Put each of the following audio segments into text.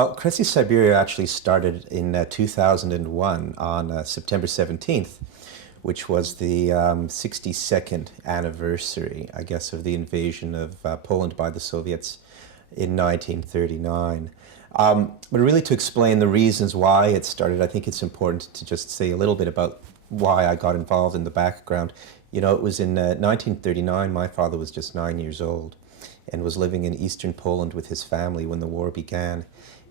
Well, Kresy-Syberia actually started in 2001 on September 17th, which was the 62nd anniversary, I guess, of the invasion of Poland by the Soviets in 1939. But really to explain the reasons why it started, I think it's important to just say a little bit about why I got involved in the background. You know, it was in 1939, my father was just 9 years old and was living in eastern Poland with his family when the war began.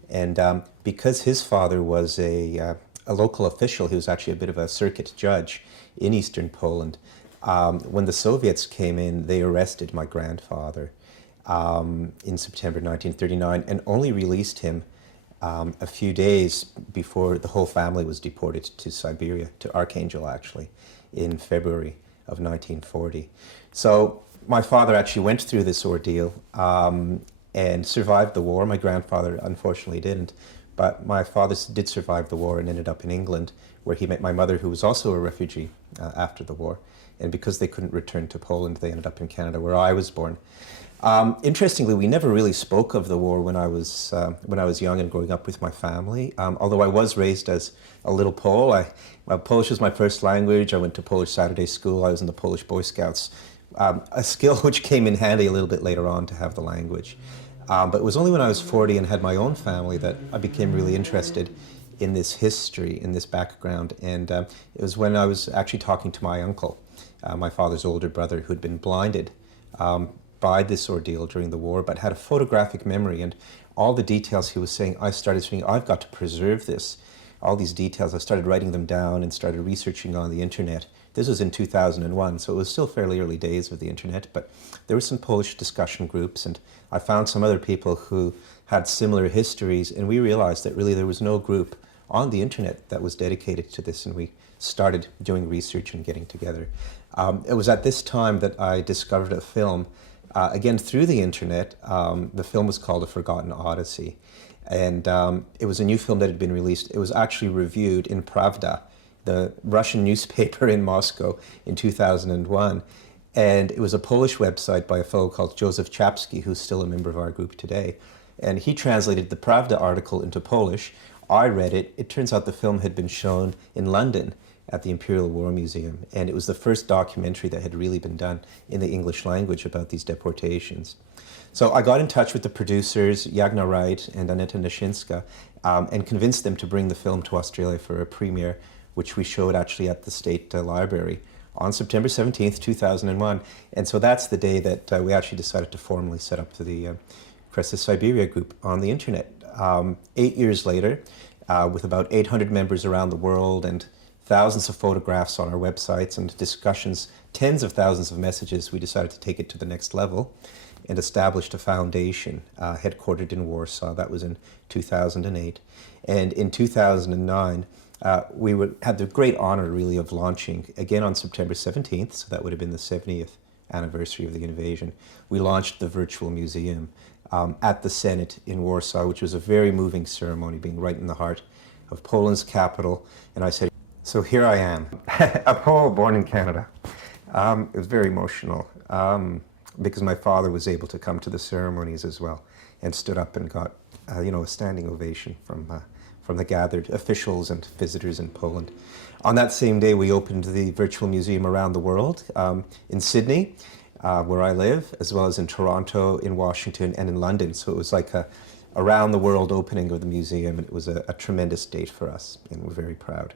And because his father was a local official, he was actually a bit of a circuit judge in eastern Poland. When the Soviets came in, they arrested my grandfather in September 1939 and only released him a few days before the whole family was deported to Siberia, to Archangel actually, in February of 1940. So my father actually went through this ordeal and survived the war. My grandfather unfortunately didn't, but my father did survive the war and ended up in England, where he met my mother, who was also a refugee after the war. And because they couldn't return to Poland, they ended up in Canada, where I was born. Interestingly, we never really spoke of the war when I was young and growing up with my family. Although I was raised as a little Pole, Polish was my first language. I went to Polish Saturday school. I was in the Polish Boy Scouts, a skill which came in handy a little bit later on to have the language. But it was only when I was 40 and had my own family that I became really interested in this history, in this background. And it was when I was actually talking to my uncle, my father's older brother, who had been blinded by this ordeal during the war, but had a photographic memory, and all the details he was saying, I started saying, I've got to preserve this. All these details, I started writing them down and started researching on the internet. This was in 2001, so it was still fairly early days of the internet, but there were some Polish discussion groups, and I found some other people who had similar histories, and we realized that really there was no group on the internet that was dedicated to this, and we started doing research and getting together. It was at this time that I discovered a film, again through the internet. The film was called A Forgotten Odyssey, and it was a new film that had been released. It was actually reviewed in Pravda, the Russian newspaper in Moscow, in 2001. And it was a Polish website by a fellow called Joseph Chapski, who's still a member of our group today. And he translated the Pravda article into Polish. I read it. It turns out the film had been shown in London at the Imperial War Museum. And it was the first documentary that had really been done in the English language about these deportations. So I got in touch with the producers, Jagna Wright and Aneta Nashinska, and convinced them to bring the film to Australia for a premiere, which we showed actually at the State Library on September 17th, 2001. And so that's the day that we actually decided to formally set up the Kresy-Syberia group on the internet. 8 years later, with about 800 members around the world and thousands of photographs on our websites and discussions, tens of thousands of messages, we decided to take it to the next level and established a foundation headquartered in Warsaw. That was in 2008. And in 2009, we had the great honor, really, of launching, again on September 17th, so that would have been the 70th anniversary of the invasion. We launched the virtual museum at the Senate in Warsaw, which was a very moving ceremony, being right in the heart of Poland's capital. And I said, so here I am, a Pole born in Canada. It was very emotional because my father was able to come to the ceremonies as well and stood up and got a standing ovation from the gathered officials and visitors in Poland. On that same day, we opened the virtual museum around the world, in Sydney, where I live, as well as in Toronto, in Washington, and in London. So it was like a around the world opening of the museum, and it was a tremendous date for us, and we're very proud.